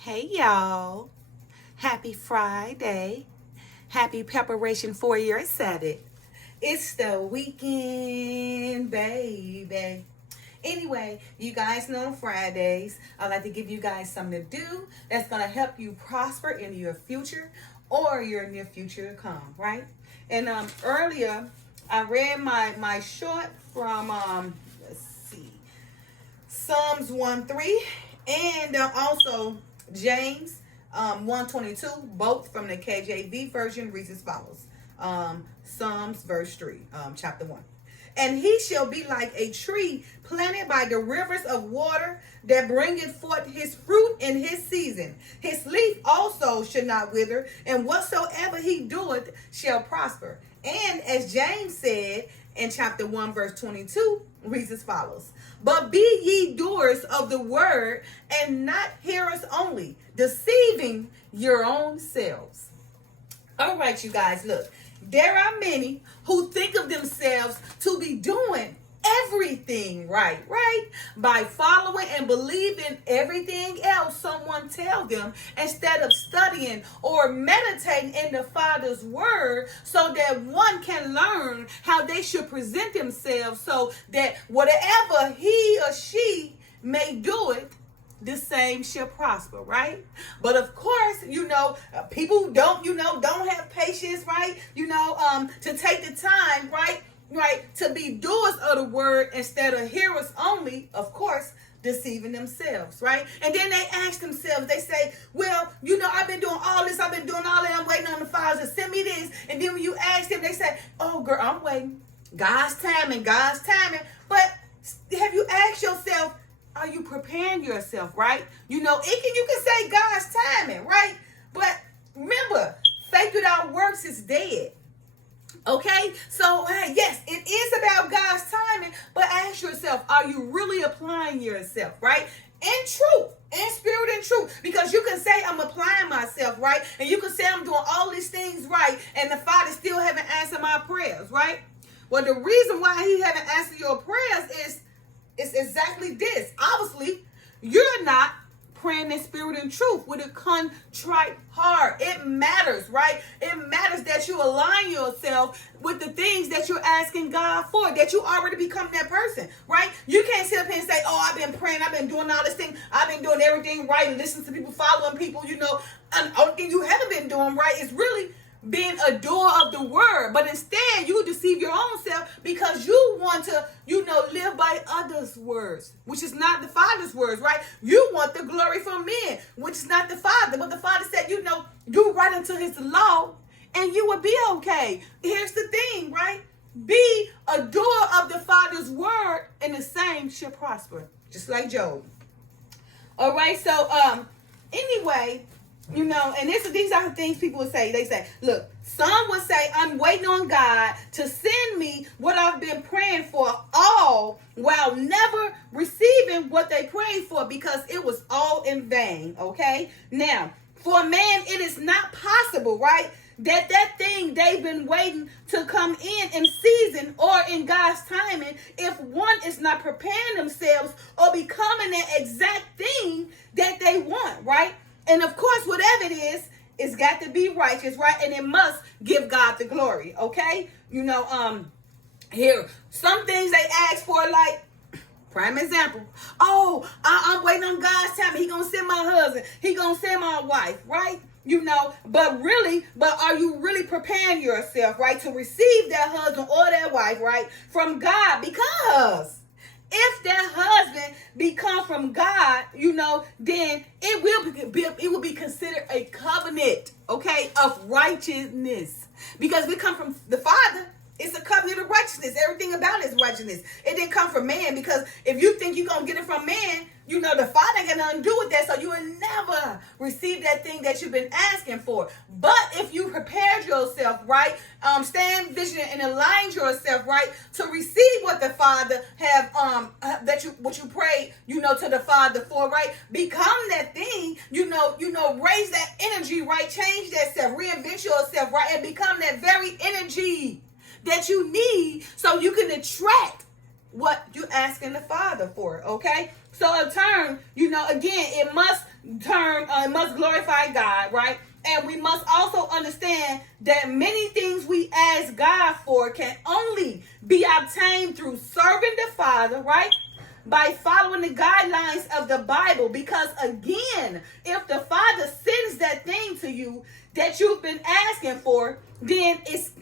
Hey y'all. Happy Friday. Happy preparation for your Sabbath. It's the weekend, baby. Anyway, you guys know Fridays, I like to give you guys something to do that's going to help you prosper in your future or your near future to come, right? And earlier, I read my short from, let's see, Psalms 1:3 and also James 1:22, both from the KJV version, reads as follows. Psalms verse 3, chapter 1. And he shall be like a tree planted by the rivers of water that bringeth forth his fruit in his season. His leaf also shall not wither, and whatsoever he doeth shall prosper. And as James said in chapter 1, verse 22, reads as follows. But be ye doers of the word, and not hearers only, deceiving your own selves. All right, you guys, look. There are many who think of themselves to be doing everything right? By following and believing everything else someone tell them instead of studying or meditating in the Father's word so that one can learn how they should present themselves so that whatever he or she may do it, the same shall prosper, right? But of course, people don't have patience, right? To take the time, right, to be doers of the word instead of hearers only, of course, deceiving themselves, right? And then they ask themselves, they say, well, I've been doing all this, I've been doing all that, I'm waiting on the Father to send me this. And then when you ask them, they say, oh, girl, I'm waiting. God's timing. But have you asked yourself, are you preparing yourself, right? You can say God's timing, right? But remember, faith without works is dead. Okay? So, yes, it is about God's timing, but ask yourself, are you really applying yourself, right? In truth, in spirit and truth. Because you can say I'm applying myself, right? And you can say I'm doing all these things right, and the Father still haven't answered my prayers, right? Well, the reason why he haven't answered your prayers is exactly this. Obviously, you're not praying in spirit and truth with a contrite heart. It matters, right? It matters that you align yourself with the things that you're asking God for, that you already become that person, right? You can't sit up here and say, oh, I've been praying, I've been doing all this thing, I've been doing everything right, listen to people, following people, and the only thing you haven't been doing right is really being a doer of the word. But instead you deceive your own self because you want to live by others' words, which is not the Father's words, right? You want the glory from men, which is not the Father. But the Father said, do right unto his law and you will be okay. Here's the thing, right? Be a doer of the Father's word and the same shall prosper, just like Job. All right, so anyway, and these are the things people would say. They say, look, some would say, I'm waiting on God to send me what I've been praying for, all while never receiving what they prayed for because it was all in vain, okay? Now, for a man, it is not possible, right, that thing they've been waiting to come in season or in God's timing if one is not preparing themselves or becoming that exact thing that they want, right? And of course, whatever it is, it's got to be righteous, right? And it must give God the glory, okay? Here, some things they ask for, like, prime example. Oh, I'm waiting on God's time. He gonna send my husband. He gonna send my wife, right? But are you really preparing yourself, right, to receive that husband or that wife, right, from God? Because if that husband become from God, then it will be considered a covenant, okay, of righteousness. Because we come from the Father, it's a covenant of righteousness. Everything about it is righteousness. It didn't come from man, because if you think you're going to get it from man, the Father ain't got nothing to do with that, so you will never receive that thing that you've been asking for. But if you prepared yourself, right, stand vigilant and align yourself, right, to receive what the Father have, what you prayed, to the Father for, right, become that thing, raise that energy, right, change that self, reinvent yourself, right, and become that very energy that you need so you can attract what you're asking the Father for, okay? So in turn, again, it must turn must glorify God, right? And we must also understand that many things we ask God for can only be obtained through serving the Father, right? By following the guidelines of the Bible. Because again, if the Father sends that thing to you that you've been asking for, then it's,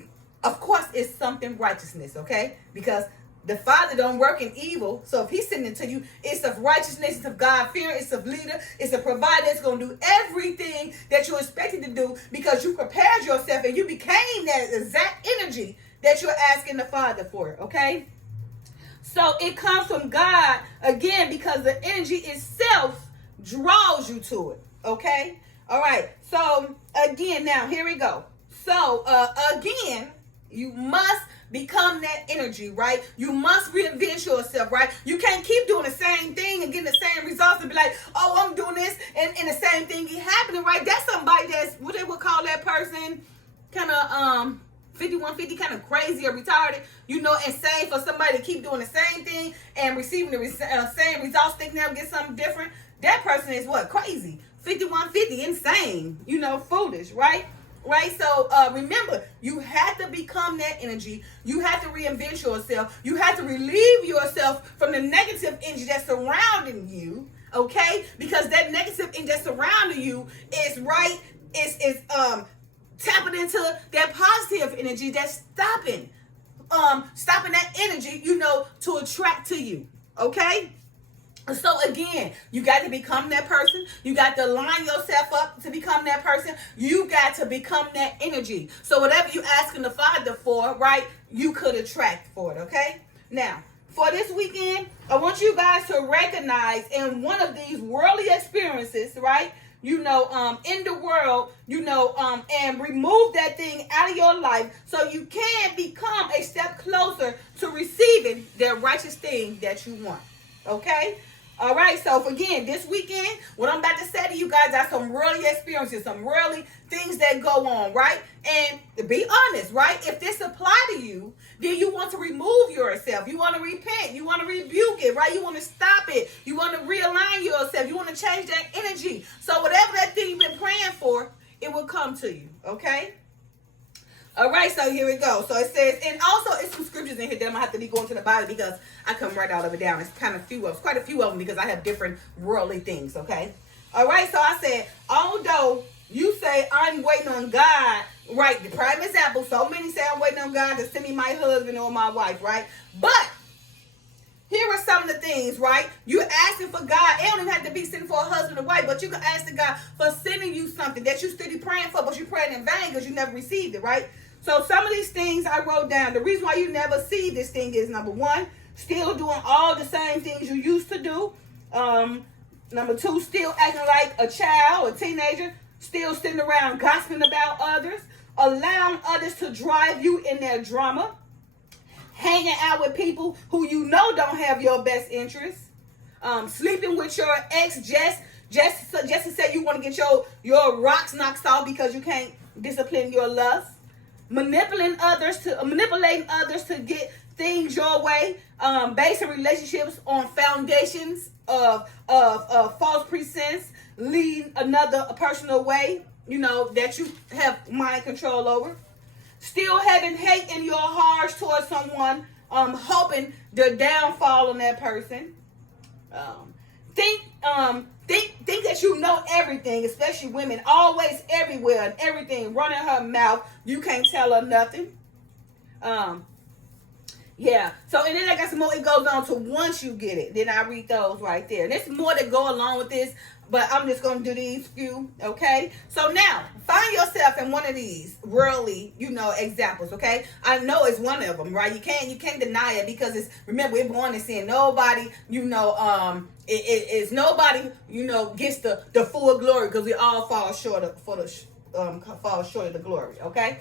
of course, it's something righteousness, okay? Because the Father don't work in evil. So if he's sending it to you, it's of righteousness, it's of God fear, it's of leader, it's a provider. It's going to do everything that you're expected to do because you prepared yourself and you became that exact energy that you're asking the Father for, okay? So it comes from God, again, because the energy itself draws you to it, okay? All right, so again, now, here we go. So, again, you must become that energy, right? You must reinvent yourself, right? You can't keep doing the same thing and getting the same results and be like, oh, I'm doing this, and the same thing is happening, right? That's somebody that's, what they would call that person, kind of, 5150, kind of crazy or retarded, you know, and same for somebody to keep doing the same thing and receiving the same results, thinking they'll get something different. That person is what? Crazy. 5150, insane, you know, foolish, right? Right? So remember, you have to become that energy. You have to reinvent yourself. You have to relieve yourself from the negative energy that's surrounding you, okay? Because that negative energy that's surrounding you is right, is tapping into that positive energy that's stopping that energy, you know, to attract to you, okay? So again, you got to become that person. You got to line yourself up to become that person. You got to become that energy. So whatever you asking the Father for, right, you could attract for it, okay? Now, for this weekend, I want you guys to recognize in one of these worldly experiences, right, you know, in the world, you know, and remove that thing out of your life so you can become a step closer to receiving that righteous thing that you want, okay? All right, so again, this weekend, what I'm about to say to you guys are some worldly experiences, some worldly things that go on, right? And to be honest, right, if this apply to you, then you want to remove yourself. You want to repent. You want to rebuke it, right? You want to stop it. You want to realign yourself. You want to change that energy. So whatever that thing you've been praying for, it will come to you, okay? All right, so here we go. So it says, and also it's some scriptures in here that I'm going to have to be going to the Bible because I come right out of it down. It's quite a few of them because I have different worldly things, okay? All right, so I said, although you say I'm waiting on God, right, the prime example, so many say I'm waiting on God to send me my husband or my wife, right? But here are some of the things, right? You're asking for God. It don't even have to be sending for a husband or wife, but you can ask the God for sending you something that you still be praying for, but you're praying in vain because you never received it, right? So some of these things I wrote down. The reason why you never see this thing is, number one, still doing all the same things you used to do. Number two, still acting like a child, a teenager, still sitting around gossiping about others, allowing others to drive you in their drama, hanging out with people who you know don't have your best interests, sleeping with your ex just to say you want to get your rocks knocked off because you can't discipline your lust, manipulating others to get things your way, basing relationships on foundations of false pretense, leading another personal way, you know, that you have mind control over. Still having hate in your heart towards someone, hoping the downfall on that person. Think that you know everything, especially women, always everywhere and everything running her mouth. You can't tell her nothing. Yeah. So, and then I got some more. It goes on to once you get it. Then I read those right there. And there's more that go along with this, but I'm just going to do these few, okay? So now, find yourself in one of these worldly, you know, examples, okay? I know it's one of them, right? You can't deny it because it's, remember, we're born in sin. Nobody, you know, it's nobody, you know, gets the full glory because we all fall short of the glory, okay?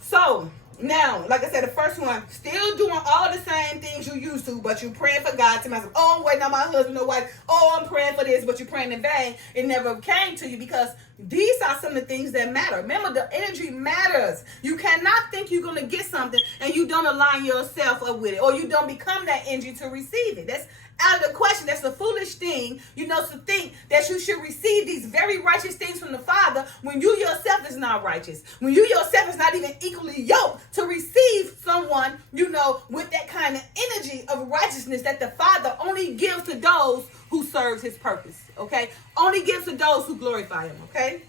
So now, like I said, the first one, still doing all the same things you used to, but you praying for God to myself. Oh, I'm waiting on my husband or wife. Oh, I'm praying for this, but you're praying in vain. It never came to you because these are some of the things that matter. Remember, the energy matters. You cannot think you're going to get something and you don't align yourself up with it, or you don't become that energy to receive it. That's out of the question. That's a foolish thing, to think that you should receive these very righteous things from the Father when you yourself is not righteous. When you yourself is not even equally yoked to receive someone, with that kind of energy of righteousness that the Father only gives to those who serves his purpose, okay? Only gives to those who glorify him, okay?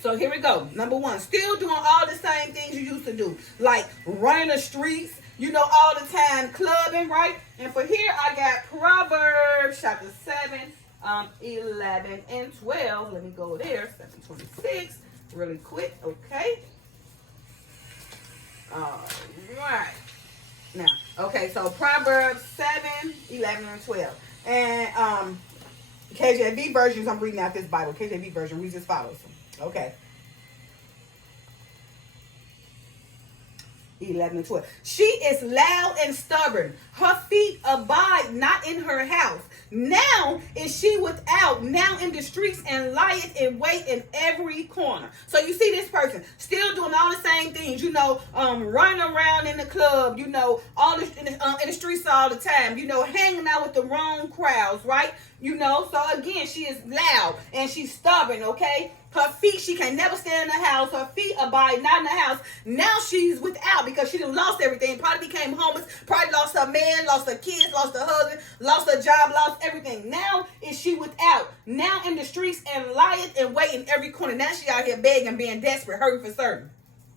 So here we go. Number one, still doing all the same things you used to do, like running the streets, all the time, clubbing, right? And for here, I got Proverbs chapter 7, 11, and 12. Let me go there, 7:26, really quick, okay? All right. Now, okay, so Proverbs 7, 11, and 12. And KJV versions, I'm reading out this Bible. KJV version reads as follows. Okay. 11 and 12. She is loud and stubborn. Her feet abide not in her house. Now is she without, now in the streets, and lieth in wait in every corner. So you see this person still doing all the same things, running around in the club, all this, in the streets all the time, hanging out with the wrong crowds, right? So again, she is loud and she's stubborn, okay? Her feet, she can never stay in the house. Her feet abide not in the house. Now she's without because she done lost everything. Probably became homeless. Probably lost her man, lost her kids, lost her husband, lost her job, lost everything. Now is she without. Now in the streets and lieth and wait in every corner. Now she out here begging, being desperate, hurting for certain.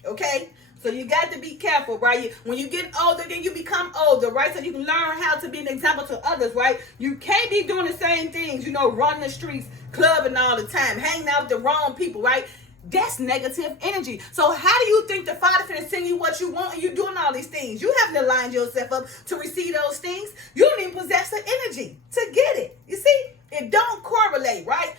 Okay? So you got to be careful, right? When you get older, then you become older, right? So you can learn how to be an example to others, right? You can't be doing the same things, running the streets, clubbing all the time, hanging out with the wrong people, right? That's negative energy. So how do you think the Father finna send you what you want and you doing all these things? You haven't aligned yourself up to receive those things. You don't even possess the energy to get it. You see? It don't correlate, right?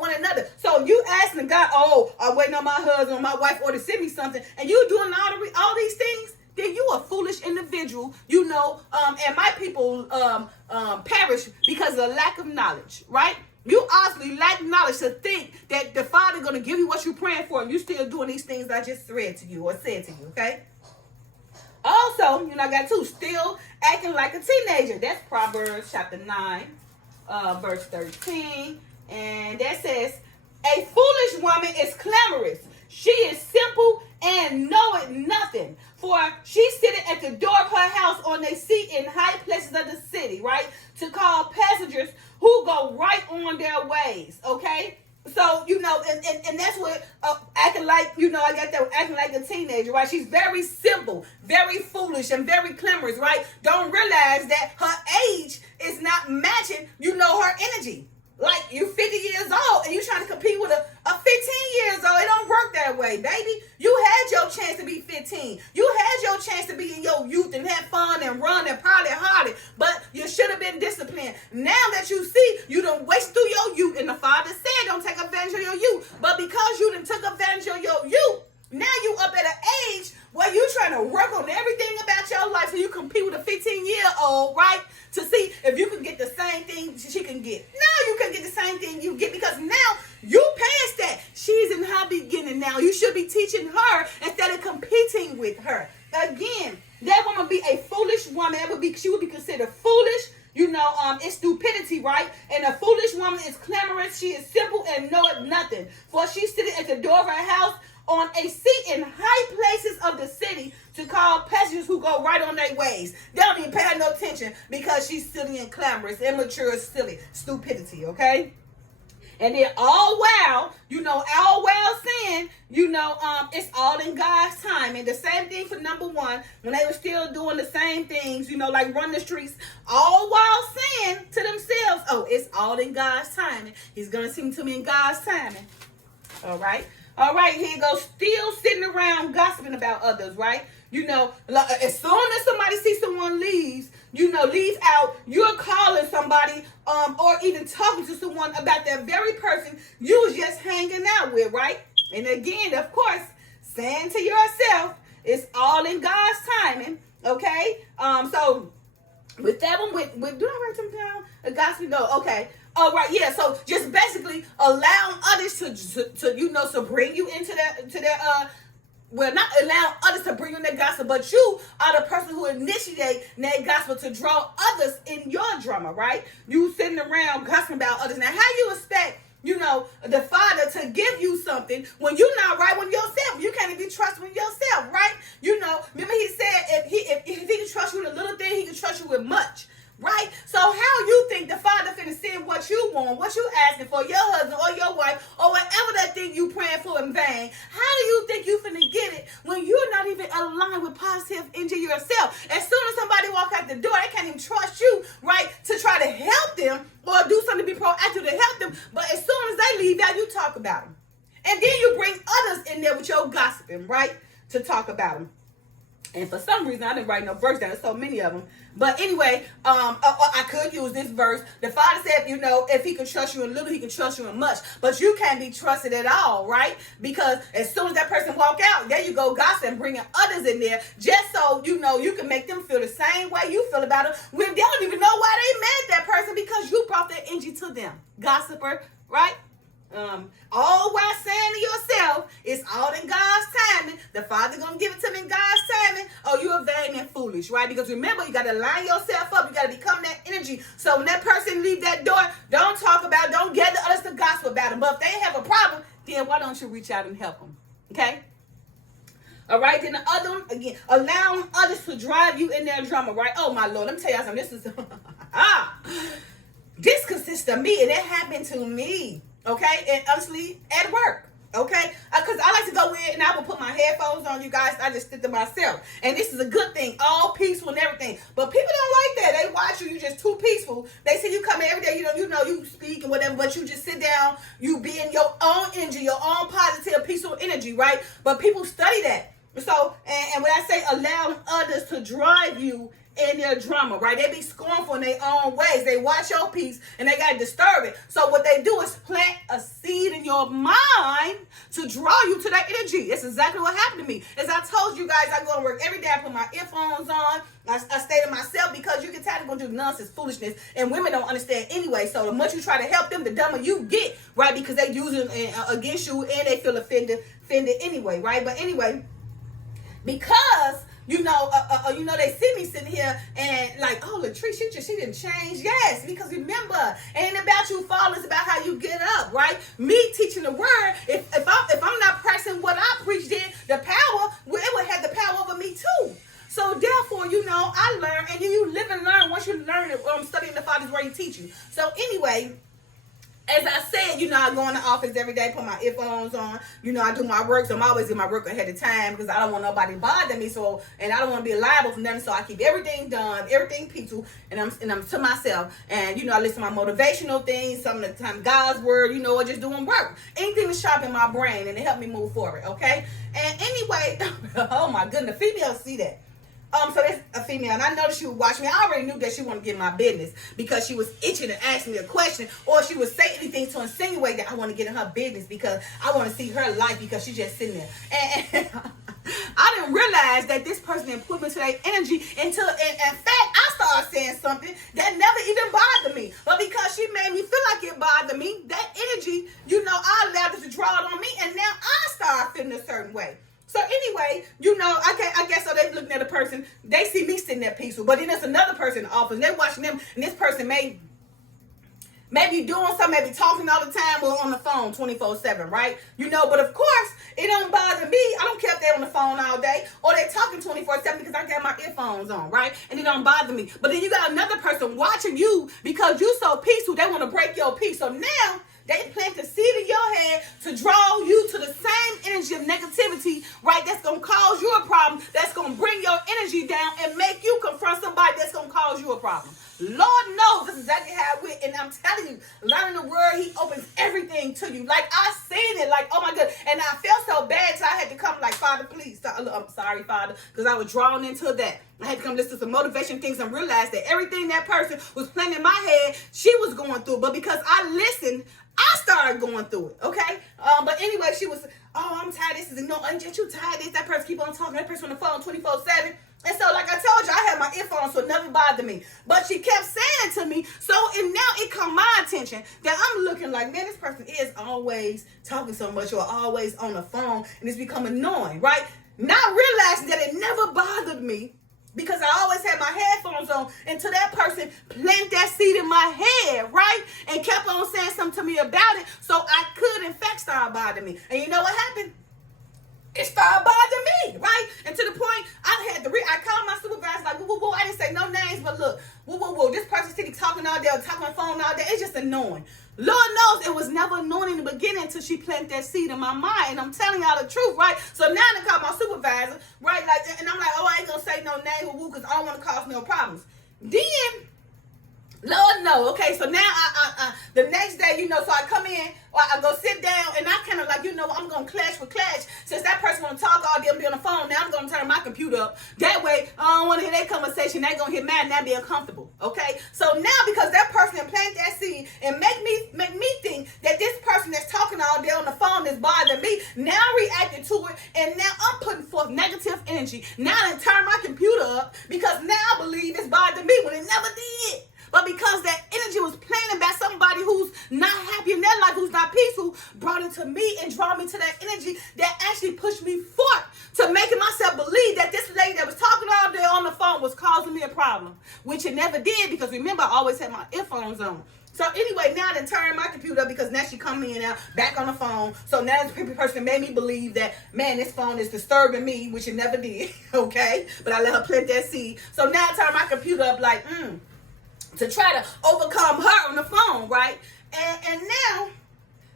One another. So you asking God, I'm waiting on my husband or my wife or to send me something, and you doing all these things, then you a foolish individual, and my people perish because of lack of knowledge, right? You obviously lack knowledge to think that the Father going to give you what you're praying for, and you still doing these things I just read to you or said to you, okay? Also, I got two, still acting like a teenager. That's Proverbs chapter 9, verse 13. And that says, a foolish woman is clamorous. She is simple and knoweth nothing. For she sitteth at the door of her house on a seat in high places of the city, right? To call passengers who go right on their ways, okay? So, and that's what acting like, I got that acting like a teenager, right? She's very simple, very foolish, and very clamorous, right? Don't realize that her age is not matching, her energy. Like, you 50 years old and you trying to compete with a 15 years old. It don't work that way, baby. You had your chance to be 15. You had your chance to be in your youth and have fun and run and party harder. But you should have been disciplined. Now that you see, you done waste through your youth. And the Father said, don't take advantage of your youth. But because you done took advantage of your youth, now you up at an age where you trying to work on everything about your life so you compete with a 15-year-old, right? To see if you can get the same thing she can get. No, you can get the same thing you get because now you past that. She's in her beginning now. You should be teaching her instead of competing with her. Again, that woman would be a foolish woman. She would be considered foolish. It's stupidity, right? And a foolish woman is clamorous. She is simple and knoweth nothing. For she sitteth at the door of her house on a seat in high places of the city to call passengers who go right on their ways. They don't even pay her no attention because she's silly and clamorous, immature, silly, stupidity, okay? And then all while saying, it's all in God's time. And the same thing for number one, when they were still doing the same things, like running the streets, all while saying to themselves, it's all in God's timing. He's going to sing to me in God's timing. All right? All right, here you go. Still sitting around gossiping about others, right? As soon as somebody sees someone leave out, you're calling somebody or even talking to someone about that very person you was just hanging out with, right? And again, of course, saying to yourself, it's all in God's timing, okay? So with that one, with do I write them down? A gossip? No, okay. All right, yeah. So just basically allowing others to bring you into their well, not allowing others to bring you in that gossip, but you are the person who initiate that gospel to draw others in your drama, right? You sitting around gossiping about others. Now, how you expect, the Father to give you something when you're not right with yourself? You can't even trust with yourself, right? Remember he said if he can trust you with a little thing, he can trust you with much. Right? So how you think the Father finna send what you want, what you asking for, your husband or your wife, or whatever that thing you praying for in vain? How do you think you finna get it when you're not even aligned with positive energy yourself? As soon as somebody walk out the door, they can't even trust you, right, to try to help them or do something to be proactive to help them. But as soon as they leave out, you talk about them. And then you bring others in there with your gossiping, right, to talk about them. And for some reason, I didn't write no verse down. There's so many of them. But anyway, I could use this verse. The Father said, if he can trust you in little, he can trust you in much. But you can't be trusted at all, right? Because as soon as that person walk out, there you go, gossiping, bringing others in there, just so, you can make them feel the same way you feel about it. When they don't even know why they mad at that person because you brought that energy to them. Gossiper, right? All while saying to yourself, it's all in God's timing. The Father gonna give it to me in God's timing. Oh, you're vain and foolish, right? Because remember, you gotta line yourself up. You gotta become that energy. So when that person leave that door, don't talk about it. Don't gather others to gossip about them. But if they have a problem, then why don't you reach out and help them? Okay? All right, then the other one, again, allowing others to drive you in their drama, right? Oh, my Lord, let me tell y'all something. This is, this consists of me, and it happened to me. Okay, and honestly, at work, okay? Because I like to go in and I will put my headphones on, you guys. I just stick to myself. And this is a good thing, all peaceful and everything. But people don't like that. They watch you, you just too peaceful. They see you come in every day, you speak and whatever, but you just sit down, you be in your own energy, your own positive, peaceful energy, right? But people study that. So, and when I say allowing others to drive you in their drama, right? They be scornful in their own ways. They watch your peace and they got to disturb it. So what they do is plant a seed in your mind to draw you to that energy. That's exactly what happened to me. As I told you guys, I go to work every day. I put my earphones on. I stay to myself because you get tired of going through nonsense, foolishness, and women don't understand anyway. So the more you try to help them, the dumber you get, right? Because they use it against you and they feel offended anyway, right? But anyway, because they see me sitting here and like, oh, Latrice, she didn't change. Yes, because remember, it ain't about you falling, it's about how you get up, right? Me teaching the word, if I'm not practicing what I preach, then the power, it would have the power over me too. So therefore, I learn, and you live and learn. Once you learn it, studying the Father's word, He teach you. So anyway, as I said, I go in the office every day, put my earphones on. I do my work, so I'm always in my work ahead of time because I don't want nobody bothering me. So, and I don't want to be liable for nothing. So I keep everything done, everything peaceful, and I'm to myself. And I listen to my motivational things, some of the time God's word, or just doing work. Anything to sharpen my brain and to help me move forward. Okay. And anyway, oh my goodness, females see that. So that's a female, and I noticed she would watch me. I already knew that she wanted to get my business because she was itching to ask me a question, or she would say anything to insinuate that I want to get in her business because I want to see her life because she's just sitting there. And I didn't realize that this person had put me to their energy until, in fact, I started saying something that never even bothered me. But because she made me feel like it bothered me, that energy, I allowed it to draw it on me, and now I started feeling a certain way. So anyway, I guess so they looking at a person, they see me sitting there peaceful, but then there's another person in the office, and they're watching them, and this person may be doing something, maybe talking all the time or on the phone 24/7, right? But of course, it don't bother me. I don't care if they're on the phone all day or they're talking 24/7 because I got my earphones on, right? And it don't bother me. But then you got another person watching you because you so peaceful, they want to break your peace. So now, they plant the seed in your head to draw you to the same energy of negativity, right? That's going to cause you a problem. That's going to bring your energy down and make you confront somebody that's going to cause you a problem. Lord knows this is exactly how it went. And I'm telling you, learning the word, He opens everything to you. Like, I seen it. Like, oh my God. And I felt so bad, so I had to come like, Father, please. I'm sorry, Father, because I was drawn into that. I had to come listen to some motivation things and realize that everything that person was playing in my head, she was going through. But because I listened, I started going through it, okay? But anyway, she was, oh, I'm tired. This is, ain't you tired? That person keep on talking. That person on the phone 24/7. And so, like I told you, I had my earphones, so it never bothered me. But she kept saying to me, and now it caught my attention that I'm looking like, man, this person is always talking so much or always on the phone, and it's become annoying, right? not realizing that it never bothered me because I always had my headphones on until that person planted that seed in my head, right? And kept on saying something to me about it, so I could, in fact, start bothering me. And you know what happened? It started bothering me, right? And to the point, I called my supervisor, like, whoa, I didn't say no names, but look, whoa, this person sitting talking all day, or talking on the phone all day, it's just annoying. Lord knows it was never annoying in the beginning until she planted that seed in my mind. And I'm telling y'all the truth, right? So now I call my supervisor, right? Like, and I'm like, I ain't gonna say no name, because I don't want to cause no problems. Then, Lord no. Okay, so now I the next day, so I come in, or I go sit down, and I kind of like, I'm gonna clash with clash. Since that person wanna talk all day and be on the phone, now I'm gonna turn my computer up. That way, I don't wanna hear their conversation. They gonna hear mine and that be uncomfortable. Okay, so now because that person planted that seed and make me think that this person that's talking all day on the phone is bothering me, now I'm reacting to it, and now I'm putting forth negative energy. Now I turn my computer up because now I believe it's bothering me when it never did. But because that energy was playing about somebody who's not happy in their life, who's not peaceful, brought it to me and draw me to that energy that actually pushed me forth to making myself believe that this lady that was talking all day on the phone was causing me a problem, which it never did, because remember, I always had my earphones on. So anyway, now I done turned my computer up because now she come in now back on the phone. So now this person made me believe that, man, this phone is disturbing me, which it never did, okay? But I let her plant that seed. So now I turn my computer up like, to try to overcome her on the phone, right? And now,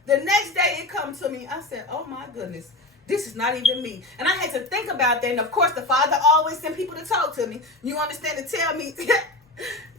the next day it comes to me. I said, oh my goodness, this is not even me. And I had to think about that. And of course, the Father always sent people to talk to me. You understand, to tell me,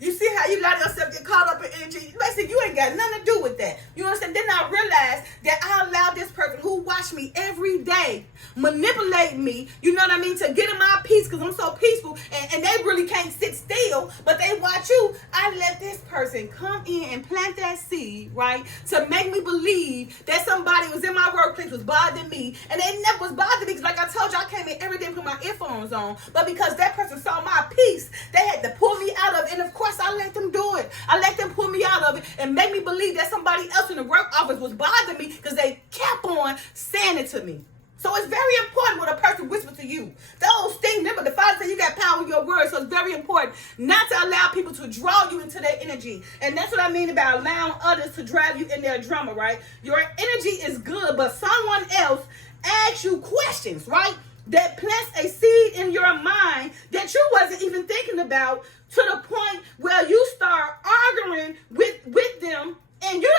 you see how you let yourself get caught up in energy? Listen, you ain't got nothing to do with that. You understand? Then I realized that I allowed this person who watched me every day manipulate me, you know what I mean, to get in my peace, because I'm so peaceful, and they really can't sit still, but they watch you. I let this person come in and plant that seed, right, to make me believe that somebody was in my workplace was bothering me, and they never was bothering me, because like I told you, I came in every day and put my earphones on, but because that person saw my peace, they had to pull me out of it, and of course I let them do it. I let them pull me out of it and make me believe that somebody else in the work office was bothering me, because they kept on saying it to me. So it's very important what a person whispers to you. Those things, remember, the Father said you got power in your words, so it's very important not to allow people to draw you into their energy. And that's what I mean about allowing others to drive you in their drama, right? Your energy is good, but someone else asks you questions, right, that plants a seed in your mind that you wasn't even thinking about, to the point where you start arguing with them. And you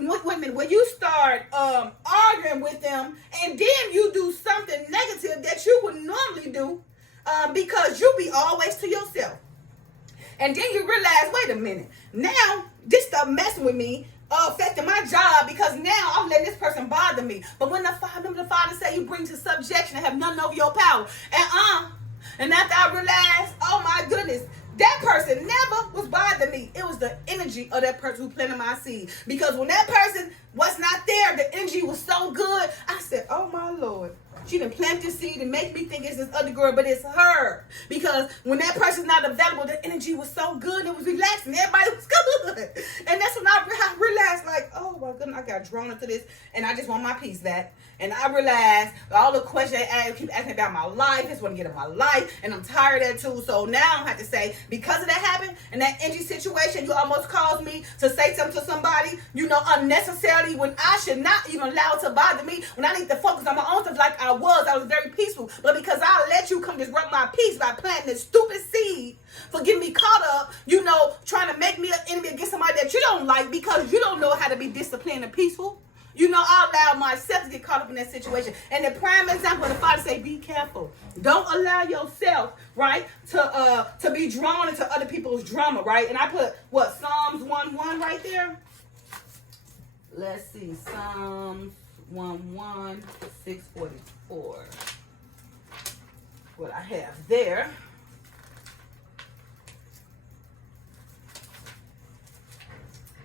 don't, when you start arguing with them, and then you do something negative that you would normally do, because you be always to yourself. And then you realize, wait a minute, now this stuff messing with me, affecting my job, because now I'm letting this person bother me. But when the Father said you bring to subjection and have nothing over your power, and after I realized, oh my goodness, that person never was bothering me. It was the energy of that person who planted my seed. Because when that person was not there, the energy was so good. I said, oh my Lord, she done planted the seed and make me think it's this other girl, but it's her. Because when that person's not available, the energy was so good. It was relaxing. Everybody was good. And that's when I realized, like, oh my goodness, I got drawn into this, and I just want my peace back. And I realized all the questions they keep asking about my life, I just want to get in my life, and I'm tired of that too. So now I have to say, because of that happened, and that energy situation, you almost caused me to say something to somebody, unnecessarily, when I should not even allow it to bother me, when I need to focus on my own stuff like I was very peaceful. But because I let you come disrupt my peace by planting this stupid seed, for getting me caught up, trying to make me an enemy against somebody that you don't like, because you don't know how to be disciplined and peaceful. I allowed myself to get caught up in that situation. And the prime example, the Father say, be careful. Don't allow yourself, right, to be drawn into other people's drama, right? And I put, Psalms 1:1 right there? Let's see, Psalms 1:1, 644. What I have there.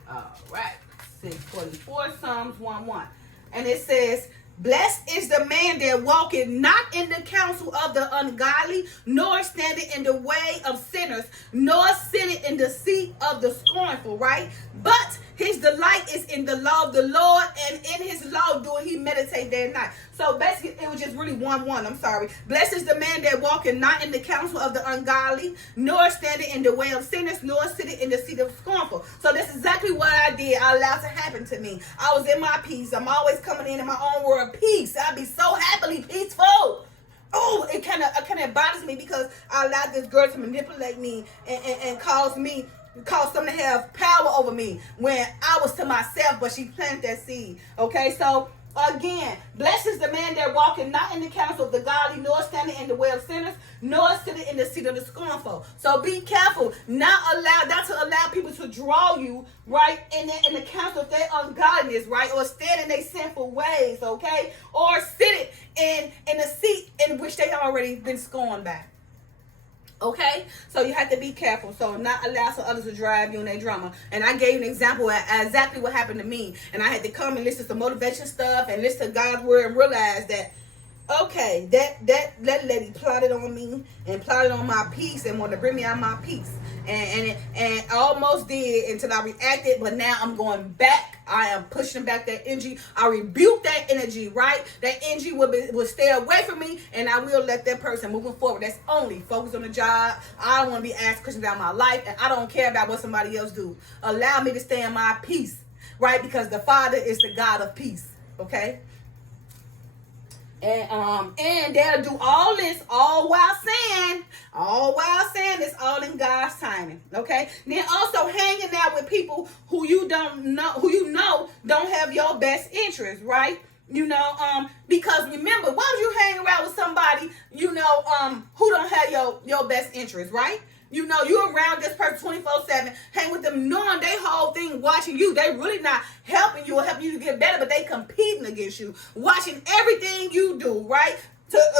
All right. 644, Psalms 1:1. And it says, blessed is the man that walketh not in the counsel of the ungodly, nor standeth in the way of sinners, nor sitteth in the seat of the scornful, right? But his delight is in the law of the Lord, and in his law doeth he meditate day and night. So basically, it was just really 1-1. I'm sorry. Blessed is the man that walketh not in the counsel of the ungodly, nor standing in the way of sinners, nor sitting in the seat of scornful. So that's exactly what I did. I allowed to happen to me. I was in my peace. I'm always coming in my own world peace. I'd be so happily peaceful. Oh, it kind of bothers me because I allowed this girl to manipulate me and cause someone to have power over me when I was to myself, but she planted that seed. Okay, so again, blessed is the man that walketh not in the counsel of the godly, nor standing in the way of sinners, nor sitting in the seat of the scornful. So be careful, not to allow people to draw you right in the counsel of their ungodliness, right, or stand in their sinful ways, okay, or sit in a seat in which they already been scorned by. Okay, so you have to be careful. So not allow some others to drive you in their drama. And I gave an example of exactly what happened to me. And I had to come and listen to motivation stuff and listen to God's word and realize that, okay, that lady plotted on me and plotted on my peace and wanted to bring me out of my peace. And almost did until I reacted, but now I'm going back. I am pushing back that energy. I rebuke that energy, right? That energy will stay away from me, and I will let that person moving forward. That's only focus on the job. I don't want to be asked questions about my life, and I don't care about what somebody else do. Allow me to stay in my peace, right? Because the Father is the God of peace, okay? And they'll do all this all while saying it's all in God's timing. Okay. Then also hanging out with people who you know don't have your best interest, right? Because remember, why would you hang around with somebody who don't have your best interest, right? You're around this person 24/7, hang with them, knowing they whole thing watching you. They really not helping you or helping you to get better, but they competing against you, watching everything you do, right?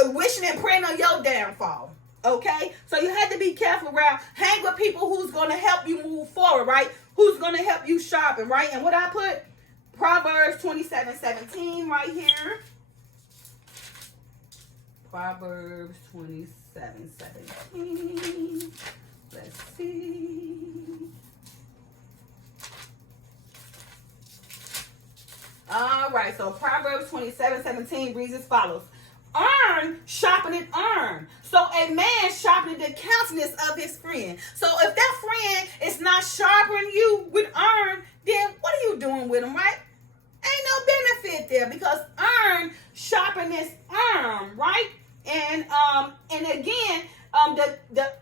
Wishing and praying on your downfall. Okay? So you have to be careful around, hang with people who's going to help you move forward, right? Who's going to help you sharpen, right? And what I put, Proverbs 27:17 right here. Proverbs 27:17. Let's see. All right, so Proverbs 27:17 reads as follows. Iron sharpeneth iron. So a man sharpeneth the countenance of his friend. So if that friend is not sharpening you with iron, then what are you doing with him, right? Ain't no benefit there, because iron sharpeneth iron, right? And again,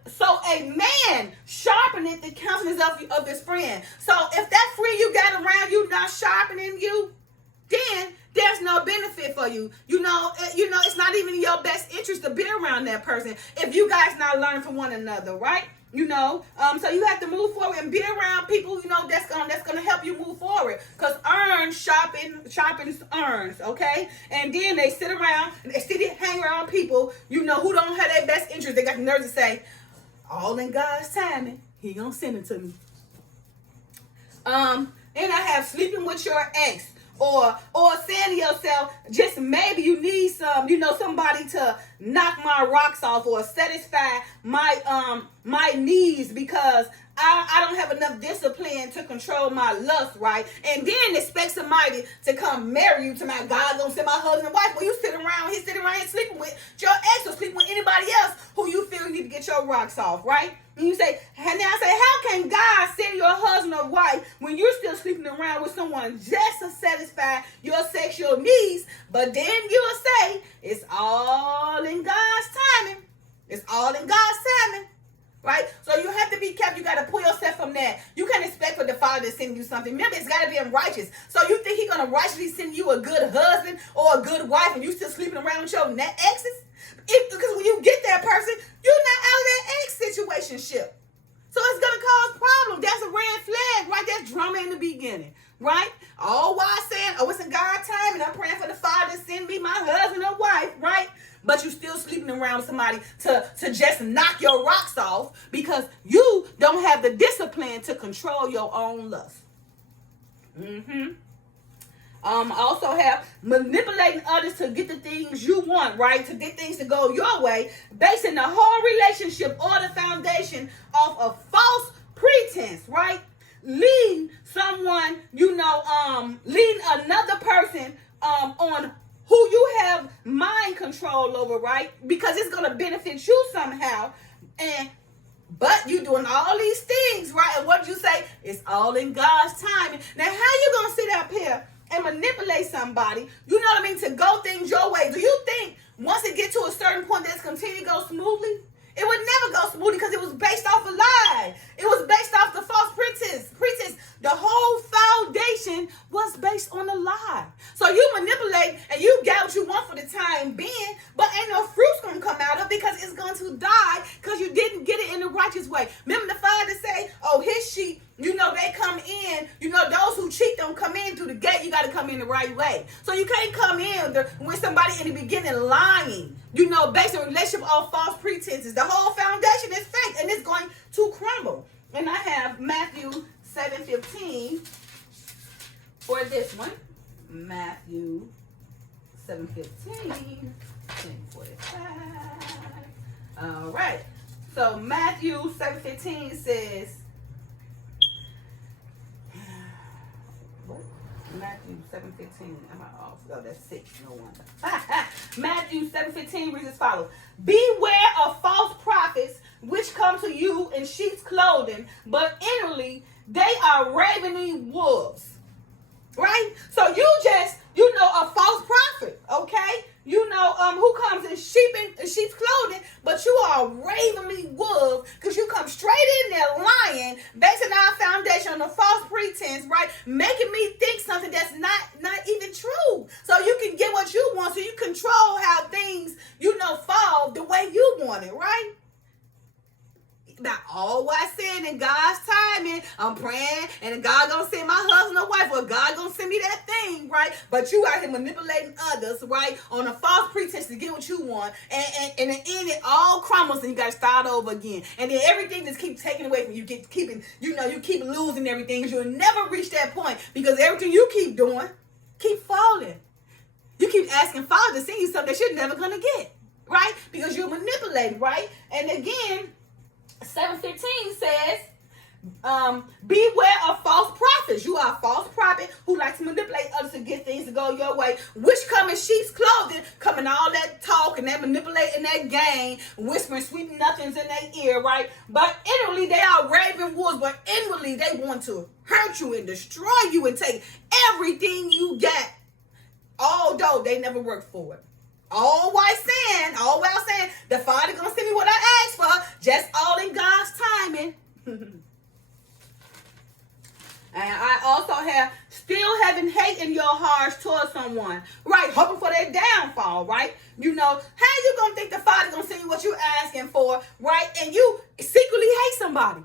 so a man sharpeneth the countenance of his friend. So if that friend you got around you not sharpening you, then there's no benefit for you. It's not even in your best interest to be around that person if you guys not learning from one another, right? So you have to move forward and be around people, that's gonna help you move forward. Because iron sharpens irons, okay? And then they sit around and they hang around people, who don't have their best interest. They got the nerve to say, all in God's timing, He gonna send it to me. And I have sleeping with your ex. Or saying to yourself, just maybe you need somebody to knock my rocks off or satisfy my needs because I don't have enough discipline to control my lust, right? And then expect somebody to come marry you to my God gonna send my husband and wife. Well, you sit around here sleeping with your ex or sleeping with anybody else who you feel you need to get your rocks off, right? And you say, how can God send your husband or wife when you're still sleeping around with someone just to satisfy your sexual needs? But then you'll say, it's all in God's timing. It's all in God's timing. Right? So you have to be careful. You got to pull yourself from that. You can't expect for the Father to send you something. Remember, it's got to be righteous. So you think He's going to righteously send you a good husband or a good wife and you still sleeping around with your exes? Because when you get that person, you're not out of that ex situationship. So it's going to cause problems. That's a red flag, right? That's drama in the beginning, right? All while saying, it's in God's time and I'm praying for the Father to send me my husband or wife, right? But you still sleeping around with somebody to just knock your rocks off because you don't have the discipline to control your own lust. Also have manipulating others to get the things you want, right? To get things to go your way, basing the whole relationship or the foundation off of false pretense, right? Leading someone, leading another person on who you have mind control over, right? Because it's going to benefit you somehow. But you doing all these things, right? And what you say, it's all in God's timing. Now, how you going to sit up here and manipulate somebody, you know what I mean, to go things your way? Do you think once it get to a certain point that it's continue to go smoothly? It would never go smoothly because it was based off a lie. It was based off the false pretense. The whole foundation was based on a lie. So you manipulate and you get what you want for the time being, but ain't no fruit's going to come out of it because it's going to die because you didn't get it in the righteous way. Remember the father say, oh, his sheep, you know, they come in, you know, those who cheat don't come in through the gate. You got to come in the right way. So you can't come in when somebody in the beginning lying, you know, based on relationship on false pretenses. The whole foundation is fake and it's going to crumble. And I have Matthew 7:15 for this one. Matthew 7:15, 10:45. All right. So Matthew 7:15 says, what? Matthew 7:15. Am I off? Oh, that's 6. No wonder. Matthew 7:15 reads as follows: beware of false prophets which come to you in sheep's clothing, but inwardly they are ravening wolves. Right? So you know, a false prophet, okay? You know, who comes in sheep's clothing, but you are a ravening wolf because you come straight in there lying, basing our foundation on a false pretense, right? Making me think something that's not even true. So you can get what you want, so you control how things, you know, fall the way you want it, right? Now, all what I said in God's timing, I'm praying, and God gonna send my husband or wife, or God gonna send me that thing, right? But you out here manipulating others, right, on a false pretense to get what you want, and in the end, it all crumbles, and you gotta start over again. And then everything just keeps taking away from you, you keep losing everything, because you'll never reach that point, because everything you keep doing, keep falling. You keep asking Father to send you something that you're never gonna get, right? Because you're manipulating, right? And again, 7:15 says, beware of false prophets. You are a false prophet who likes to manipulate others to get things to go your way, which come in sheep's clothing, coming all that talk and that manipulating that game, whispering sweet nothings in their ear, right? But inwardly they are raven wolves, but inwardly they want to hurt you and destroy you and take everything you get, although they never worked for it. All while saying, the Father gonna send me what I asked for, just all in God's timing. And I also have still having hate in your hearts towards someone, right? Hoping for their downfall, right? You know, how you gonna think the Father gonna send you what you asking for, right? And you secretly hate somebody.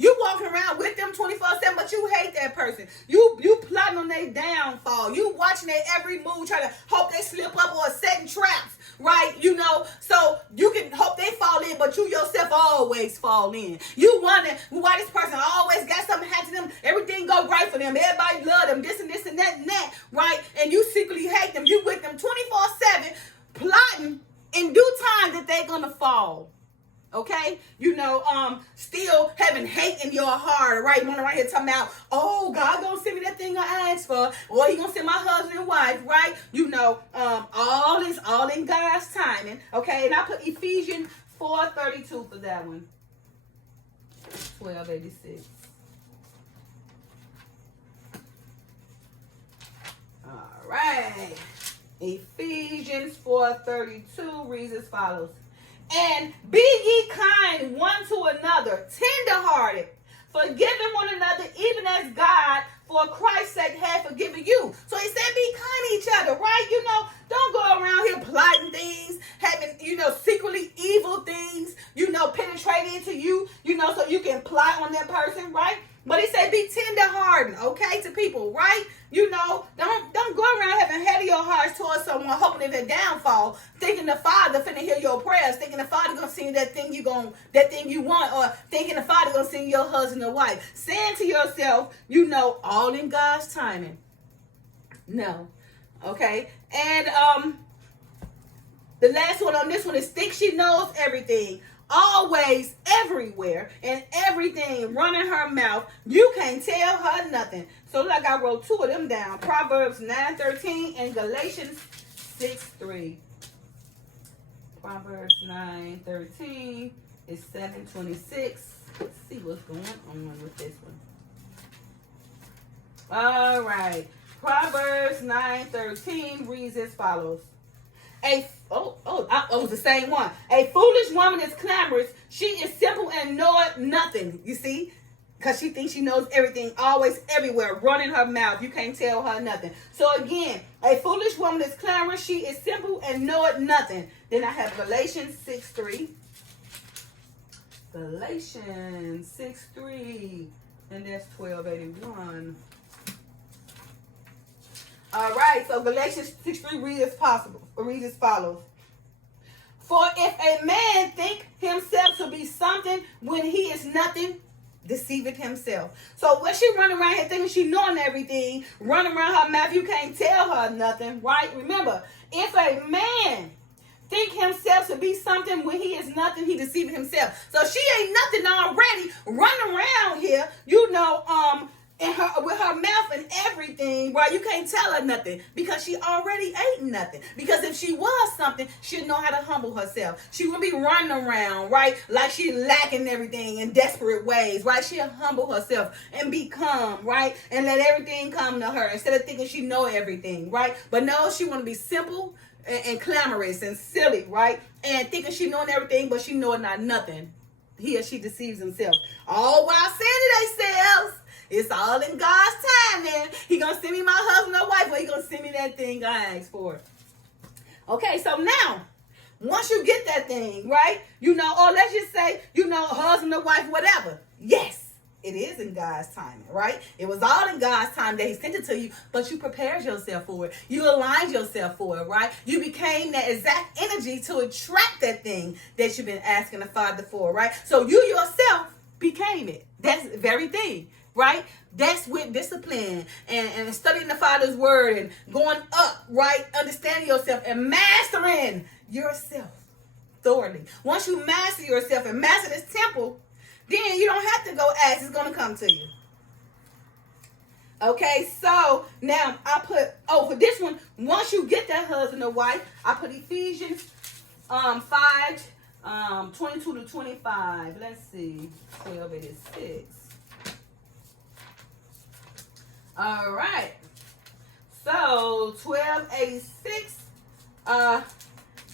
You walking around with them 24/7, but you hate that person. You plotting on their downfall. You watching their every move, trying to hope they slip up or setting traps, right? You know, so you can hope they fall in, but you yourself always fall in. You wonder why this person always got something happen to them. Everything go right for them. Everybody love them. This and that, right? And you secretly hate them. You with them 24/7, plotting in due time that they're gonna fall. Okay, you know, still having hate in your heart, right? One right here talking about, oh, God gonna send me that thing I asked for, or He gonna send my husband and wife, right? You know, all in God's timing. Okay, and I put Ephesians 4:32 for that one. 12:86. All right, Ephesians 4:32 reads as follows: and be ye kind one to another, tenderhearted, forgiving one another, even as God, for Christ's sake, had forgiven you. So he said, be kind to each other, right? You know, don't go around here plotting things, having, you know, secretly evil things, you know, penetrating into you, you know, so you can plot on that person, right? But he said, be tenderhearted, okay, to people, right? You know, don't go around having head of your hearts towards someone, hoping in their downfall, thinking the Father finna hear your prayers, thinking the Father gonna send you that thing you want, or thinking the Father gonna send you your husband or wife. Saying to yourself, you know, all in God's timing. No, okay, and the last one on this one is think she knows everything. Always, everywhere, and everything running her mouth. You can't tell her nothing. So like I wrote two of them down. Proverbs 9:13 and Galatians 6:3. Proverbs 9:13 is 7:26. Let's see what's going on with this one. All right. Proverbs 9:13 reads as follows. The same one. A foolish woman is clamorous. She is simple and knoweth nothing. You see? Because she thinks she knows everything, always, everywhere, running her mouth. You can't tell her nothing. So again, a foolish woman is clamorous. She is simple and knoweth nothing. Then I have Galatians 6:3. Galatians 6:3. And that's 1281. All right, so Galatians 6:3 reads as follows. For if a man think himself to be something when he is nothing, deceiveth himself. So when she running around here thinking she knowing everything, running around her mouth, you can't tell her nothing, right? Remember, if a man think himself to be something when he is nothing, he deceiveth himself. So she ain't nothing already, running around here, in her with her mouth and everything, right? You can't tell her nothing because she already ain't nothing. Because if she was something, she'd know how to humble herself. She wouldn't be running around, right? Like she lacking everything in desperate ways, right? She'll humble herself and be calm, right? And let everything come to her instead of thinking she know everything, right? But no, she want to be simple and clamorous and silly, right? And thinking she knowing everything, but she know not nothing. He or she deceives himself. All while saying to themselves, it's all in God's time, man. He gonna send me my husband or wife, or he gonna send me that thing I asked for. Okay, so now, once you get that thing, right? Or let's just say, husband or wife, whatever. Yes, it is in God's timing, right? It was all in God's time that he sent it to you, but you prepared yourself for it. You aligned yourself for it, right? You became that exact energy to attract that thing that you've been asking the Father for, right? So you yourself became it. That's the very thing. Right? That's with discipline and studying the Father's word and going up, right? Understanding yourself and mastering yourself thoroughly. Once you master yourself and master this temple, then you don't have to go ask. It's going to come to you. Okay, so now I put, for this one, once you get that husband or wife, I put Ephesians 5, 22 to 25. Let's see, 1286. All right. So 1286.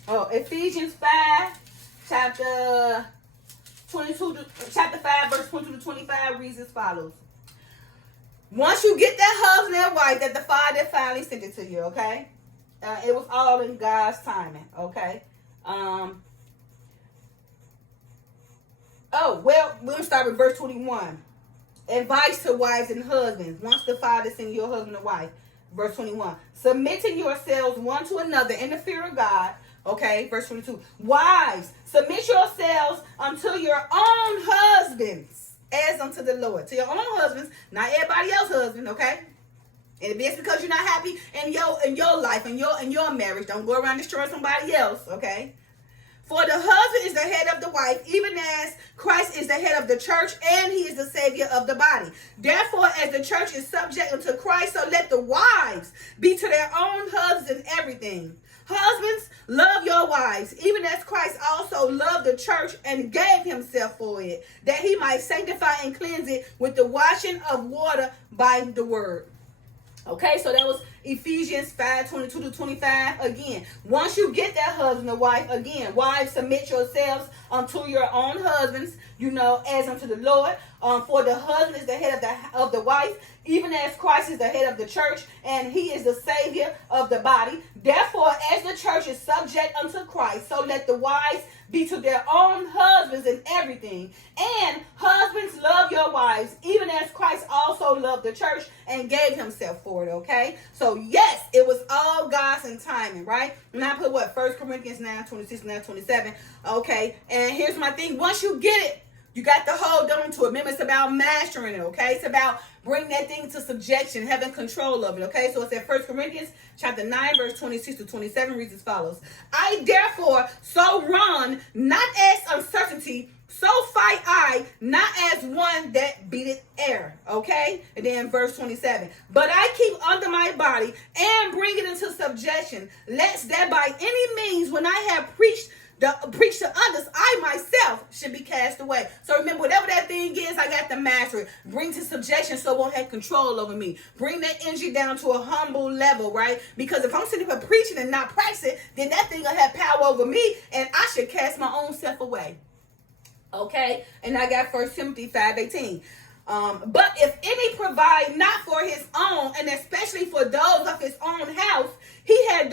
Ephesians 5, chapter 5, verse 22 to 25 reads as follows. Once you get that husband and wife that the Father finally sent it to you, okay? It was all in God's timing, okay? We'll start with verse 21. Advice to wives and husbands. Once the Father sends your husband and wife. Verse 21. Submitting yourselves one to another in the fear of God. Okay, verse 22. Wives, submit yourselves unto your own husbands as unto the Lord. To your own husbands, not everybody else's husband, okay? And if it's because you're not happy in your life, in your marriage, don't go around destroying somebody else, okay? For the husband is the head of the wife, even as Christ is the head of the church, and he is the Savior of the body. Therefore, as the church is subject unto Christ, so let the wives be to their own husbands in everything. Husbands, love your wives, even as Christ also loved the church and gave himself for it, that he might sanctify and cleanse it with the washing of water by the word. Okay, so that was Ephesians 5, 22 to 25. Again, once you get that husband or wife, again, wives, submit yourselves unto your own husbands, as unto the Lord. For the husband is the head of the wife, even as Christ is the head of the church, and he is the Savior of the body. Therefore, as the church is subject unto Christ, so let the wives be to their own husbands in everything. And husbands, love your wives, even as Christ also loved the church and gave himself for it, okay? So, yes, it was all God's in timing, right? And I put 1 Corinthians 9, 26, 9, 27, okay? And here's my thing. Once you get it, you got to hold on to it. Remember, it's about mastering it, okay? It's about bringing that thing to subjection, having control of it, okay? So it's at 1 Corinthians chapter 9, verse 26 to 27 reads as follows. I therefore so run, not as uncertainty, so fight I, not as one that beateth air. Okay? And then verse 27. But I keep under my body and bring it into subjection, lest that by any means, when I have preached to others, I myself should be cast away. So remember, whatever that thing is, I got to master it. Bring to subjection so it won't have control over me. Bring that energy down to a humble level, right? Because if I'm sitting here preaching and not practicing, then that thing will have power over me, and I should cast my own self away. Okay? And I got 1 Timothy 5:18. But if any provide not for his own, and especially for those of his own house, he had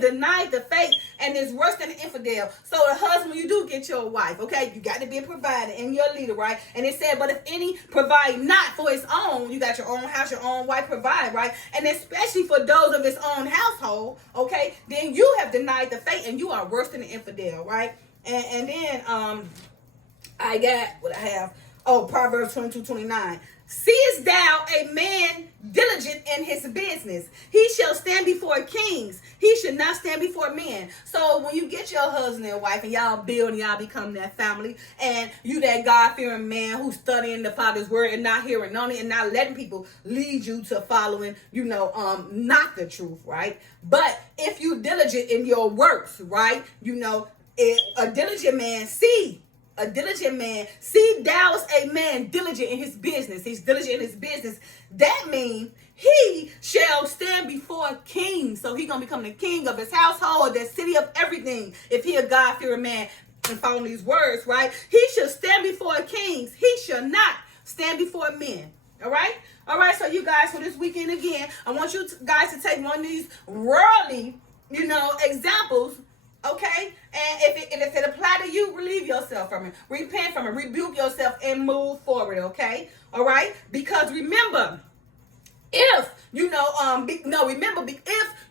denied the faith and is worse than an infidel. So the husband, you do get your wife, okay? You got to be a provider and your leader, right? And it said, but if any provide not for his own, you got your own house, your own wife provide, right? And especially for those of his own household, okay? Then you have denied the faith and you are worse than an infidel, right? And then I got what I have. Oh, Proverbs 22:29. Seest thou a man diligent in his business? He shall stand before kings. He should not stand before men. So when you get your husband and wife and y'all build and y'all become that family, and you that God-fearing man who's studying the Father's word and not hearing on it and not letting people lead you to following, not the truth, right? But if you diligent in your works, right? A diligent man see thou is a man diligent in his business. He's diligent in his business. That means he shall stand before kings. So he's going to become the king of his household, the city of everything. If he a God-fearing man and following these words, right? He shall stand before kings. He shall not stand before men. All right? All right, so you guys, for this weekend again, I want you guys to take one of these worldly, examples. Okay, and if it apply to you, relieve yourself from it, repent from it, rebuke yourself, and move forward. Okay, all right. Because remember, if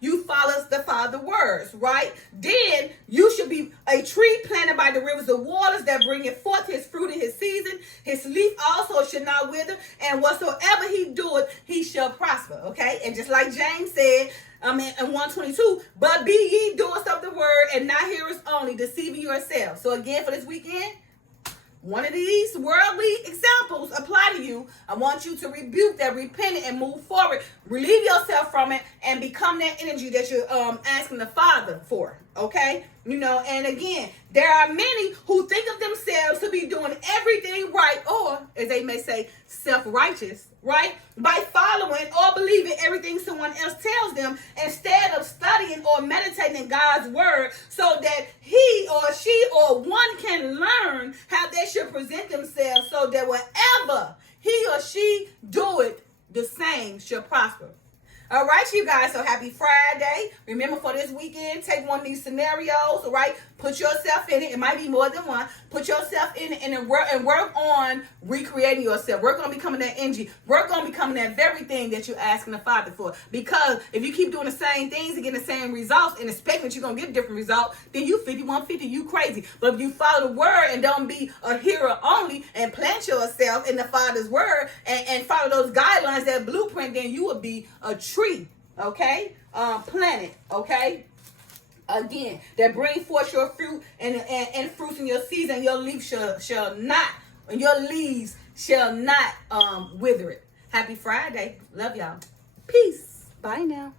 you follow the Father's words, right, then you should be a tree planted by the rivers of waters that bringeth forth his fruit in his season. His leaf also should not wither, and whatsoever he doeth, he shall prosper. Okay, and just like James said. In 122, but be ye doers of the word and not hearers only, deceiving yourselves. So again, for this weekend, one of these worldly examples apply to you. I want you to rebuke that, repent it, and move forward. Relieve yourself from it and become that energy that you're asking the Father for. Okay? And again, there are many who think of themselves to be doing everything right, or as they may say, self-righteous, right? By following or believing everything someone else tells them instead of studying or meditating in God's word so that he or she or one can learn how they should present themselves so that whatever he or she do it, the same shall prosper. All right, you guys, so happy Friday. Remember, for this weekend, take one of these scenarios, all right? Put yourself in it. It might be more than one. Put yourself in it and work on recreating yourself. Work on becoming that energy. Work on becoming that very thing that you're asking the Father for. Because if you keep doing the same things and getting the same results and expecting that you're going to get a different result, then you 5150, you crazy. But if you follow the word and don't be a hearer only and plant yourself in the Father's word and follow those guidelines, that blueprint, then you will be a tree, okay? Planet, okay? Again, that bring forth your fruit and fruits in your season. Your leaves shall not, and your leaves shall not wither it. Happy Friday. Love y'all. Peace. Bye now.